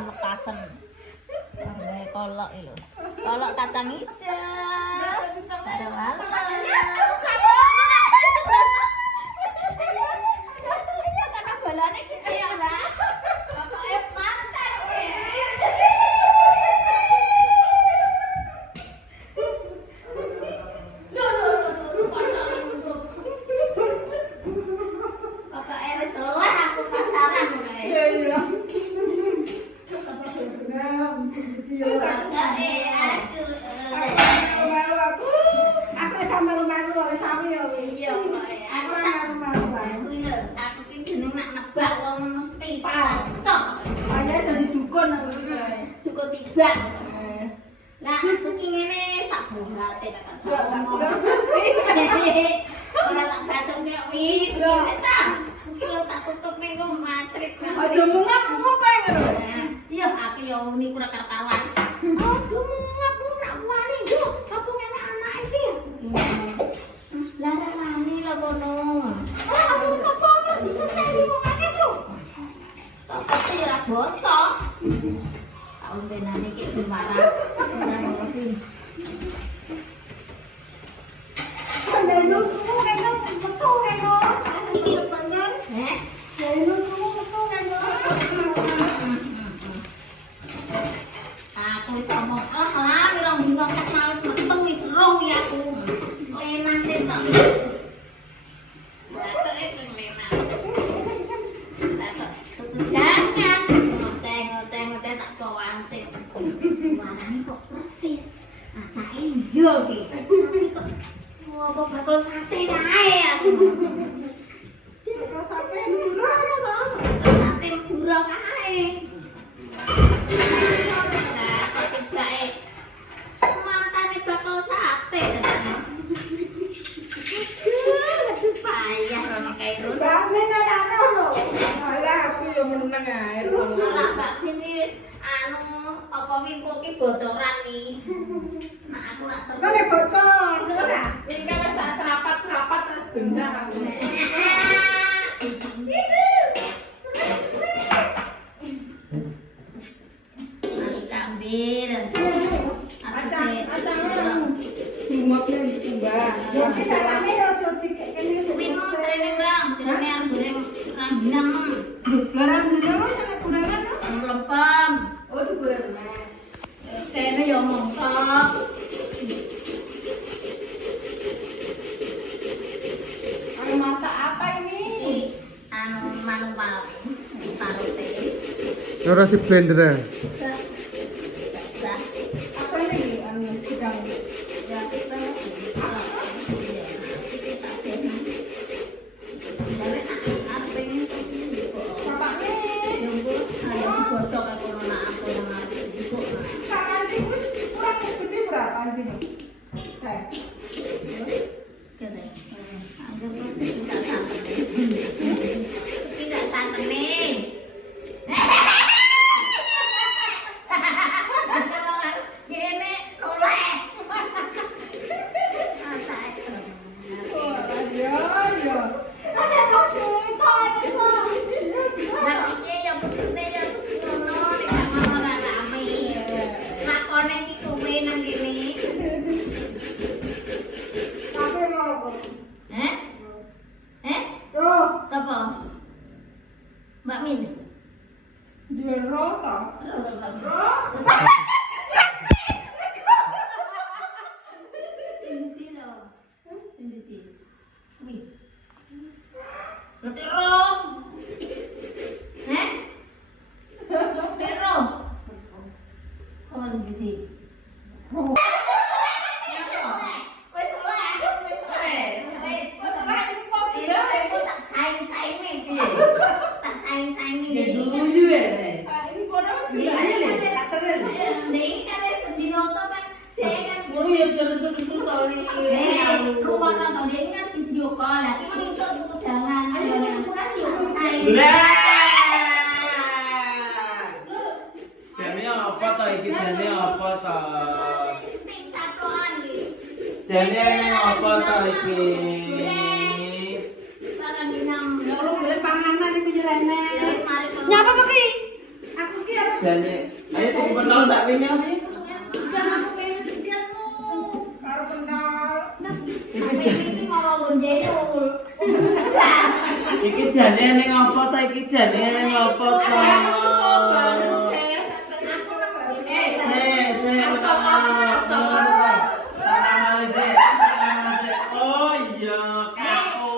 lepasan. Kayak kolok itu. Kolok kacang hijau. Ada lalu. Karena bolanya gitu ya, Mbak. Pokoknya mantap ya. Pokoknya wis oleh aku pasaran kae. Iya. Nah, aku ki ngene sak bolate tak ngomong. Ora tak bacok nek wi. Iki lho tak tutup ning matrik. Aja ngap-ngap ae ngono. Iya, aku yo muni kurang karuan. Aja ngap-ngap nak wani yo. Apa ngene anak iki? Lah wani lho kono. Oh, aku sapa yo bisa seni wong akeh lho. Tak pasti ora bosok. Tahun benane iki dimaras. Aku wis omong, wirong dino kek males metu wis roh ya aku. Lenas e tok. Lah itu lenas. Lah tutu jangan ngoceh-ngoceh tak kawantik. Warnane kok persis. Anake iya iki. Apa bakal sate kae aku. Sate murah kae. Matane bakal sate. Aduh payah rono kae lho. Bamen ora ono. Alah aku yo meneng ae. Alah Mbak Bin wis apa wingko ki bocoran iki. Nah aku nak terus. Sampe bocor, ora? Iki kan wis serapat-serapat terus benar aku. Ambil. Acang-acang. Dimoknya ditimbang. Yo kesane ojo dikene. Kuwi mau srene ngrang, jenenge anggone rambinang. Larang dino sangat kurangan. Lempem. Oh, digoreng. Sene yo montok. Ayo masak apa ini? Iki manu-manu tarote. Ora di blender ya. Apa ini? Sedang Ya bisa. Iki tak bena. Gawe tak arep pengen kok. bapaknya. Yo ayo digodhog aku ana aku nang arep dikok. Sakan itu kurang gede berapa sih? Kayak Kene. Anggap tidak santai. Tidak santai. Gini oleh. Nah, piye ya putune ya ngono nek gak mau ora rame. Makone iki kowe nang kene. Eh? Eh? Sapa? Mbak Min. Sindi lho. Sindi. Wih. Roti rom. Eh? Roti rom. Sama sindi. Jane apa to iki? Jane apa to? Jane apa to iki? Nyapa to ki? Aku ki harus Jane. Ayo tuku pentol Mbak Win ya. Karo pentol. Iki marang njeyul. Iki jane ning apa ta iki jane ning apa ta? Oh iya, KO.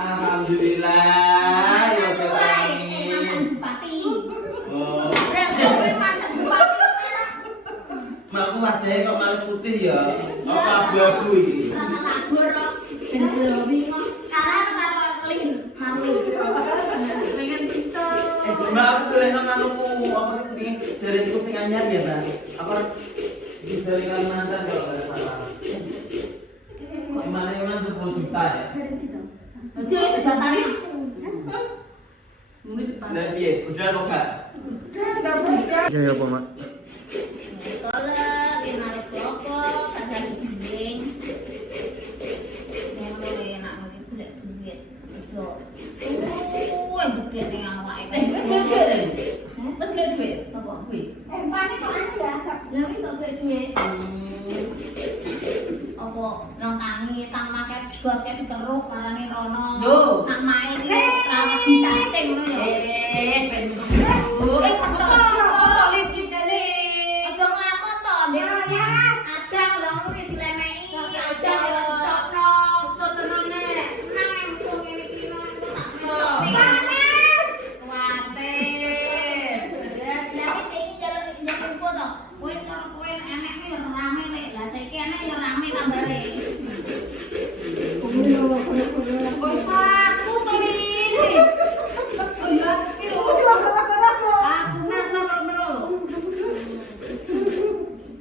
Alhamdulillah ya Beramin. Oh, makku wajahnya kok malah putih ya. Apa abu-abu iki? Mbak aku boleh nang anuku apa sih jaringku sing anyar ya, Mbak? Apa di jaring Kalimantan kalau nggak salah. Gimana 10 juta ya? Lah piye? Udah kok gak? Ya ya apa mak? Apa nang tangi tang maket got ket keruk karane rono. Nang mae iki rawat dicacing ngono ya. Aja ngapot to, Ndek. Ajang lho ngono iki dilemeki. Ajang lho cocokno. Terus tenane. Nang musuh ngene iki no iku tak kuwatir. Lah iki jalan info to. Kowe cara kowe enek iki rame nek. Lah saiki enek ya rame kambare.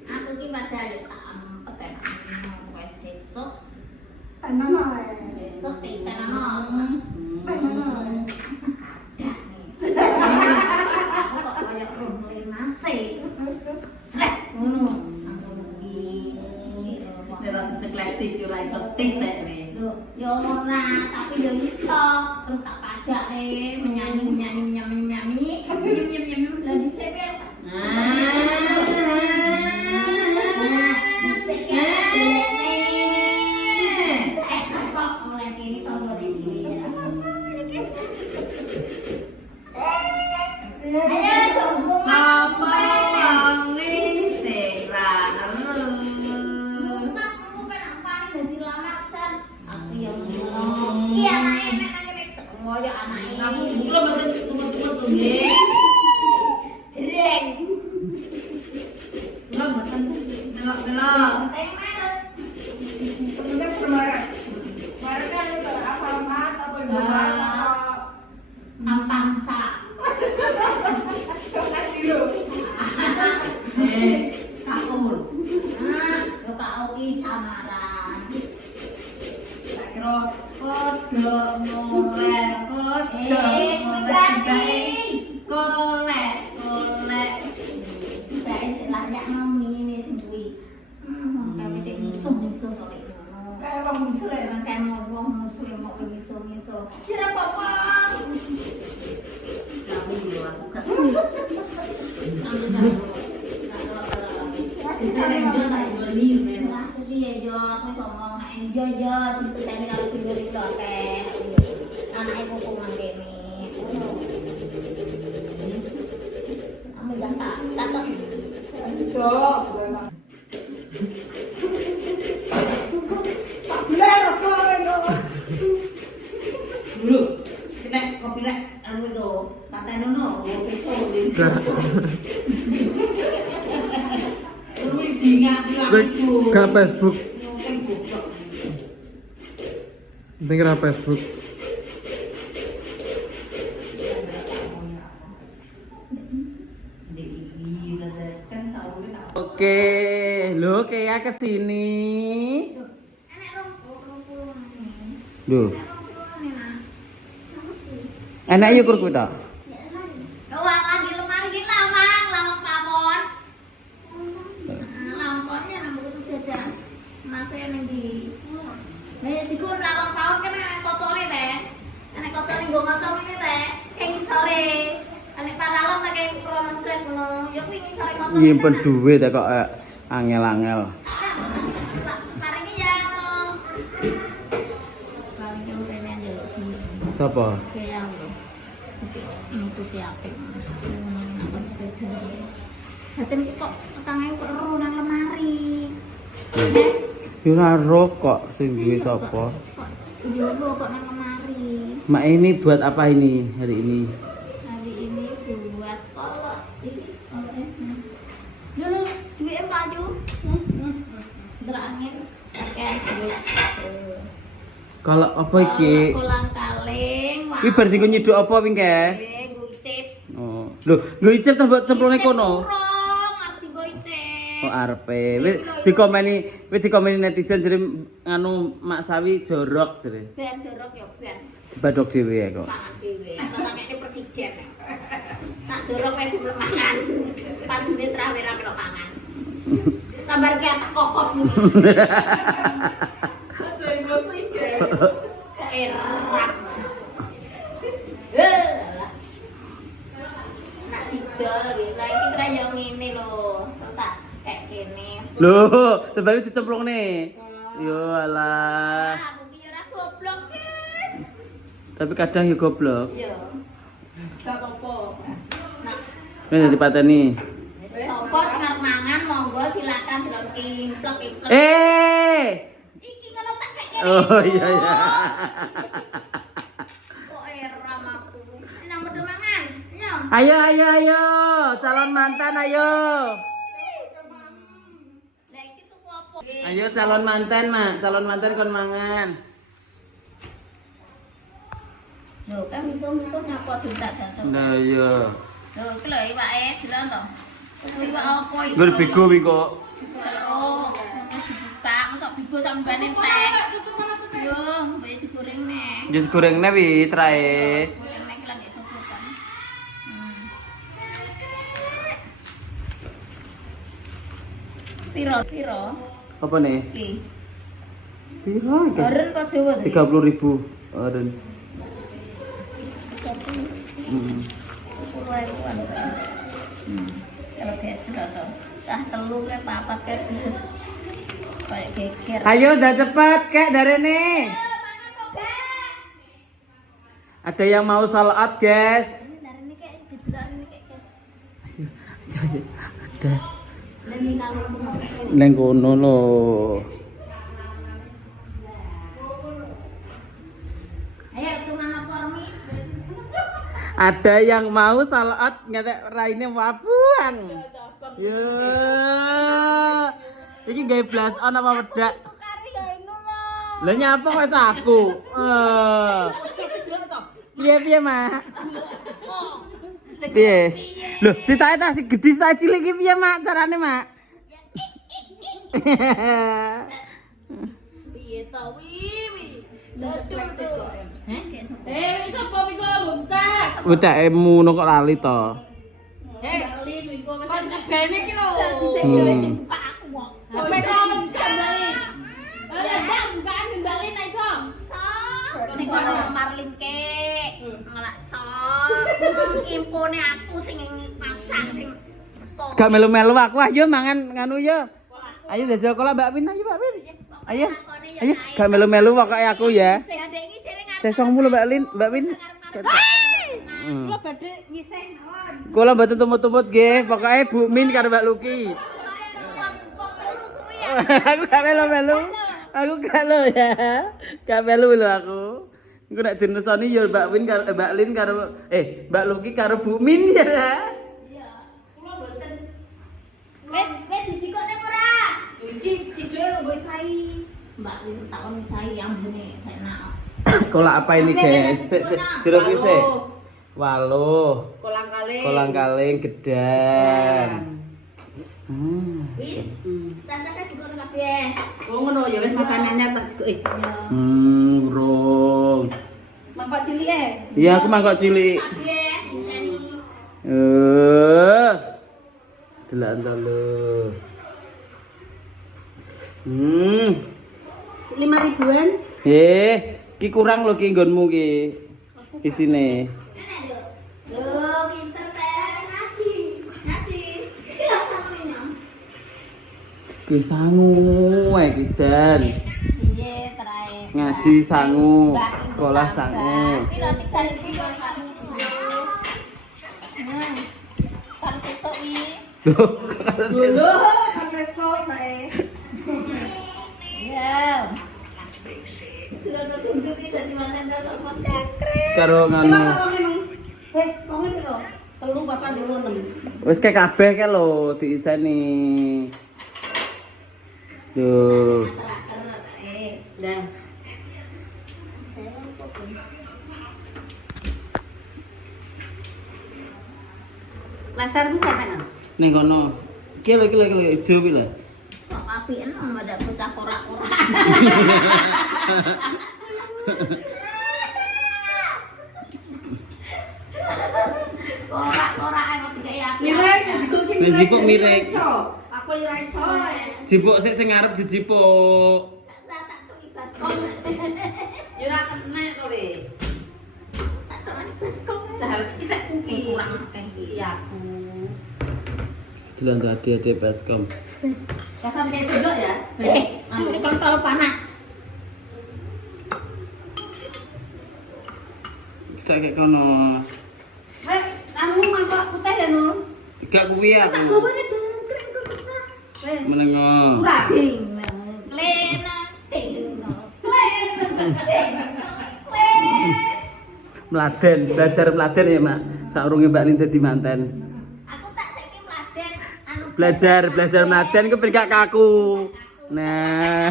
Aku ki padahal ya tak ampet enak. Wes sesuk. Sesuk tenan. Aku kok kaya roh lenase. Srek ngono. Aku iki. Loh, ya ora, tapi yo iso. Terus tak padake menyanyi lah dhisik ya. Ke Facebook. Dengar Facebook. Oke, lo kayak kesini. Duh. Enak yuk kurku tak? Lagi lemari iki lawang pamon. Lawangnya nang begitu jajan. Masih ning ndi? Lah ya sikun lawang pamon kan kocore teh. Nek kocore nggo nyimpen duit kok angel-angel. Paringi ya lo. Paringi rene yo. Sapa? Kaya lo. Nutu siapin. Haten kok tangannya kok ero nang lemari. Yo ora ro kok sing duwe sapa. Jowo kok nang lemari. Mak ini buat apa ini hari ini? Hari ini buat kolak. Dulu duit maju. Derangin pakai duit. Kalau apa iki? Kolang kaling. Iki bar dienggo nyiduk apa wingke? Gucip. Oh, lho, nggo icip terus mbok cemplone kono. Arti gocep. Oh, arepe. Wis dikomeni netizen jere nganu Mak Sawi jorok jere. Ben jorok ya ben. Badok dhewe ya kok. Pangan dhewe. Tangannya presiden. Tak jorok wae jumlah mangan. Padune traweh ra melok mangan. Kabar ki atak kokok iki. Kok erak. Nak tidal iki. Lah iki kira yo ngene lho. Tak kayak kene. Loh, sebab dicemplungne. Yo alah. Aku ki ora goblok, guys. Tapi kadang ya goblok. Iya. Gak apa-apa. Wis dipateni. Sopo sing arep mangan monggo silakan delok kimplek-kimplek. Iki kalau tak kayak gini. Oh iya iya. Kok eram aku. Nang medho mangan. Ayo. Ayo, calon mantan ayo. Lah iki tuku apa? Ayo calon mantan, Mak. Calon mantan kon mangan. Lho, kan musuh-musuh nyapa tidak datang. Nah iya. Lho, iki lho iwake delok to. Tuku iwak apa iki? Nggon bego wi kok. Selok. Dibuka, mosok bigo sambane teh. Yo, mbek digoreng nih. Jus gorengne wi trae. Goreng nek lagi tutup kan. Piro? Apa nih? Iki. Piro iki? Oren kok Jawa tadi? 30.000 oren. 10.000-an. Kalau guys berapa? Tah telu ke papat ke. Kayak geger. Ayo udah cepet kek darene. Ada yang mau salat, guys. Dari ini kayak didelok ini kayak guys. Ya, ada. Dan ini kalau Neng kono lho. ayo tungan aku Armi. Ada yang mau salat ngetek raine wabuang. Ya. Iki gawe blas on apa wedak? Lah nyapa kok saku? Piye, Mak? Piye? Lho, sitae ta sing gedhi sitae cilik iki piye, Mak? Carane, Mak? Piye to wi? Dodol to. Sapa wi kok buntas? Wedakmu no kok lali to. Bali wi kok wis nebene iki lho. Sing pak aku kok. Wis kok Bali. Lah bukaan Bali nek iso. Sing kono marling kek. Ngelakso. Impone aku sing masak sing Gak melu-melu aku ayo mangan nganu yo. Ayo jajal kolak Mbak Win, ayo Mbak Win. Ayo. Ayo, gak melu-melu pokoke aku ya. Sesongmu lho Mbak Win. Kula badhe ngisih mawon. Kula mboten tumut-tumut nggih, pokoke Bu Min karo Mbak Luki. Aku gak melu-melu. Aku gak lo ya. Gak melu lho aku. Engko nek dinesoni ya Mbak Win karo Mbak Lin karo Mbak Luki karo Bu Min ya. Iya. Kula mboten. Wet dijikokne ora? Iki cidhe nggo sai. Mbak Lin takoni sai ambune saya nak. Kolak apa ini guys? Direview sih. Waluh. Kolang kaling gedang. Win. Cancake jikok kabeh. Oh ngono ya wis makan anyar tak jikoki. Urung. Mangkok cilike. Iya, aku mangkok cilik. Kabeh diseni. Delok to lho. 5.000-an. Ki kurang lho ki nggonmu ki. Isine. Lho, pinter teh ngaji. Ngaji. Iki lho sama Kuwi sangu iki Jan. Piye trae? Ngaji sangu, sekolah sangu. Piro 3.000 sangu. Kan sesuk iki. Dulu kan sesuk bae. Ya. Sudah tunjuk iki dadi manten dalam podcast. Karo ngono. Wong piro? Telu bapak loro nem. Wis kayak kabeh kae lho diiseni. Duh. Dah. Laser buka kan? Ning kono. Iki lho ijo kuwi lho. Kok apien ada bocah korak-korak. Korak-korak kok dikai aku. Mirek jikuk ki. Nek jikuk mirek. Aku ora iso. Jipuk sing ngarep dijipuk. Tak tuki baskom. Ya ora kena to, Le. Tak tuki baskom. Cahal kita kuki Kurang akeh iki. ya aku. Dilan ade baskom. Kasar kayak sedok ya. Ini kontol panas. Wis tak kayak kono. Wes, kamu mangkok putih ya, Nur? Gak kuwi aku. Tak gobane dengkring kok pecah. Wes. Menengo. Ora. Ding. Lena ding. Meladen, belajar meladen ya, Mak. Saurunge Mbak Lin dadi manten. Aku tak saiki mladen anu Belajar meladen ku ben gak kaku. Nah.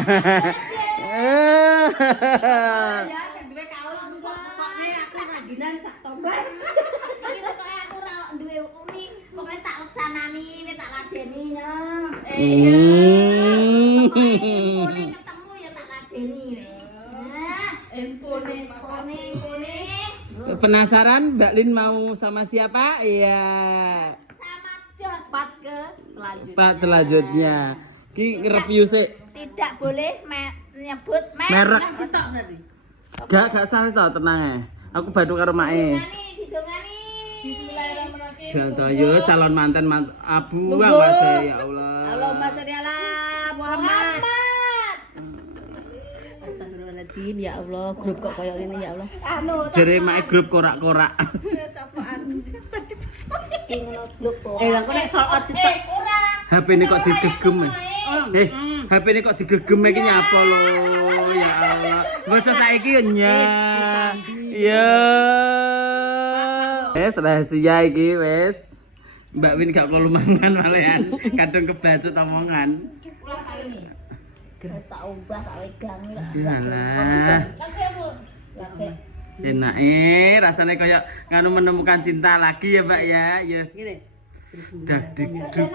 Ya, sing duwe kaul pokoknya aku raginan sak tobas. iki pokoke aku ora duwe uni, pokoke tak leksanani, tak ladeni ya. Kone ketemu ya tak ladeni. Empone Kone. Penasaran Mbak Lin mau sama siapa? Iya. Sama Jos. pat ke selanjutnya. Part selanjutnya. Ki review sih. Tidak boleh nyebut Merek. Yang sitok berarti. Gak sah to, tenang ya. Aku badu karo mae. Didongani. Bismillahirrahmanirrahim. Contoh yo calon manten abu Lugu. aja ya Allah. Allahumma sholli ala Muhammad. Muhammad. Astagfirullahaladzim, ya Allah, grup kok kayak ini ya Allah. Anu, Jere mae grup korak-korak. ngono blok. Aku nek sold out sitok. Ora. HP ini kok digegem. HP ini kok digegem iki nyapa lho. Ya Allah. Bocah saiki yo nya. Ya. Wes rahasia iki wes. Mbak Win gak perlu mangan malehan. Kadung kebacut omongan. Ulang kali ini. Wis tak ubah tak wegang lho. Yalah. Lagi. Enak rasanya kayak nganu menemukan cinta lagi ya Mbak ya. Ya. Gini. Dak dikduk.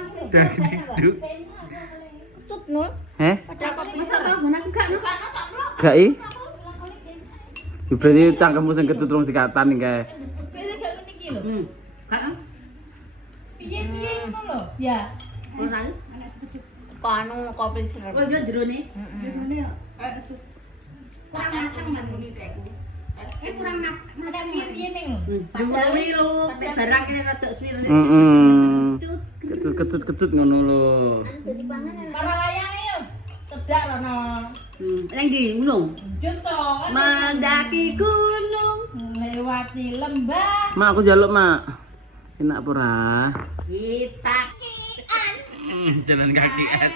Cut nul. Heh? Padahal kok Masa tau guna aku gak nuka. Gak i? Ya, berarti cangkemmu sing ketutrung sikatan nih kae. Kan? Piye ngono lho? Ya. Orang. Kok anu kopi sirep. Oh, dia jero nih. Kurang matang man muni dekku. Kurang matang. Ada piye ning. Padahal lu barang ini rada swir. Kecut ngono lho. Jadi panganan. Para layange yo. Cedak rono. Yang di gunung. Contoh Mendaki gunung. melewati lembah. Mak aku jaluk, Mak. Enak apa ora? Kita Jalan kakian.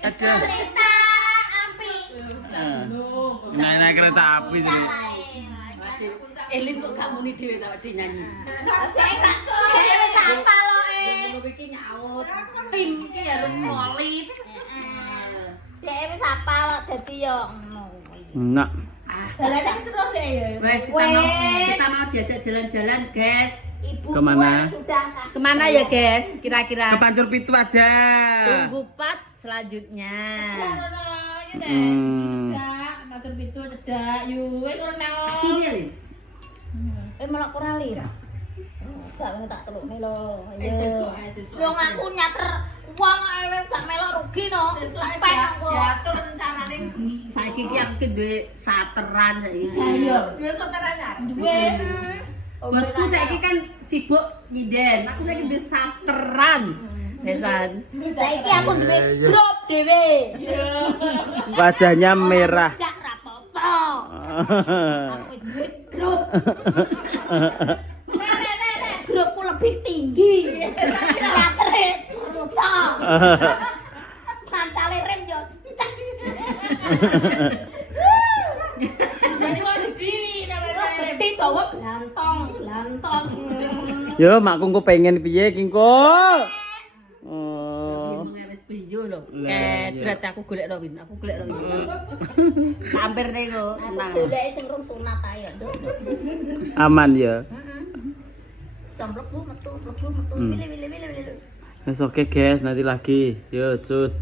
Ada. Kereta api. Nah, kereta api sih. Elin kok gak muni dhewe ta dhe nyanyi. Kayak wis apa lo Ngono iki nyaut. Tim iki harus solid. Dek wis apa lo dadi yo ngono. Enak. Dalane seru deh ya. Wes kita mau diajak jalan-jalan, guys. Ibu Kemana? sudah kasih. Kemana ya, guys? Kira-kira. Ke Pancur Pitu aja. Tunggu part selanjutnya. Matur pitu cedak yuk wis ora nang. Kini Lin. Melok ora lir. Gak tak telukne lho. Sesuk. Wong aku nyater wong ae gak melok rugi no. Sampai diatur rencanane saiki iki aku duwe sateran saiki. Ayo. Duwe sateran ya. Duwe. Bosku saiki kan sibuk nyinden. Aku saiki duwe sateran. Besan. Saiki aku duwe grup dhewe. Wajahnya merah. Cak rapopo. Aku wis duwe grup. Grupku lebih tinggi. Teatre rusak. Kancale rem yo. Jadi mau dewi namanya rem. Dawa glantong. Yo, makku engko pengen piye, Kingko? Oh. Wis piyo lho. Lah, Kecret aku golekno Win. Hampir niku. Aku goleki sing rung sunat ae, Nduk. Aman ya. Heeh. Samplek metu, pilih. Wes oke guys, nanti lagi. Yo, cus.